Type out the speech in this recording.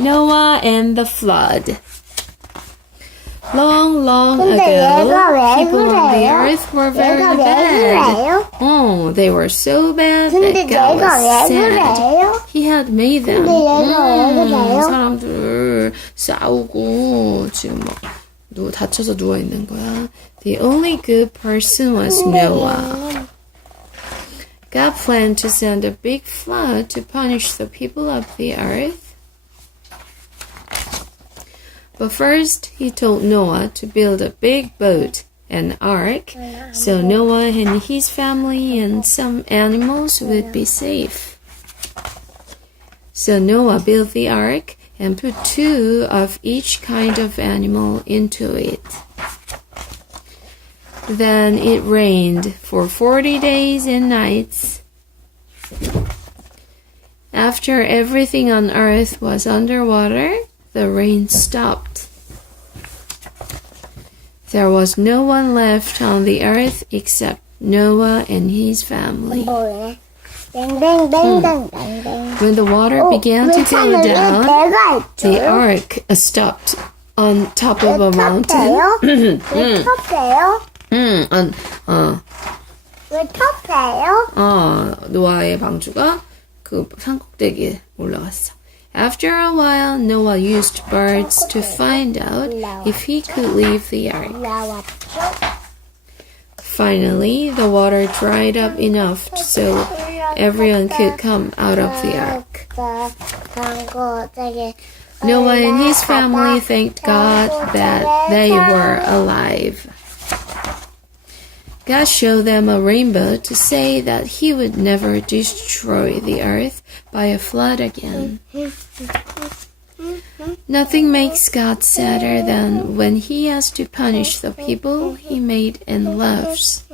Noah and the flood. Long, long 근데 ago, 얘가 왜 people on the 그래요? earth were very 얘가 왜 bad. 그래요? Oh, they were so bad 근데 that God 얘가 was 왜 sad. 그래요? He had made them. 근데 얘가 왜 그래요? 사람들 싸우고 지금 막 다쳐서 누워 있는 거야. The only good person was Noah. God planned to send a big flood to punish the people of the earth. But first, he told Noah to build a big boat, an ark, so Noah and his family and some animals would be safe. So Noah built the ark and put 2 of each kind of animal into it. Then it rained for 40 days and nights. After everything on earth was underwater, the rain stopped. There was no one left on the earth except Noah and his family. 뭐래? 땡땡땡땡땡땡. When the water began to go down, the ark stopped on top of a mountain. 왜 텁대요? 왜 텁대요? 노아의 방주가 그 산꼭대기에 올라갔어. After a while, Noah used birds to find out if he could leave the ark. Finally, the water dried up enough so everyone could come out of the ark. Noah and his family thanked God that they were alive. God showed them a rainbow to say that he would never destroy the earth by a flood again. Nothing makes God sadder than when he has to punish the people he made and loves.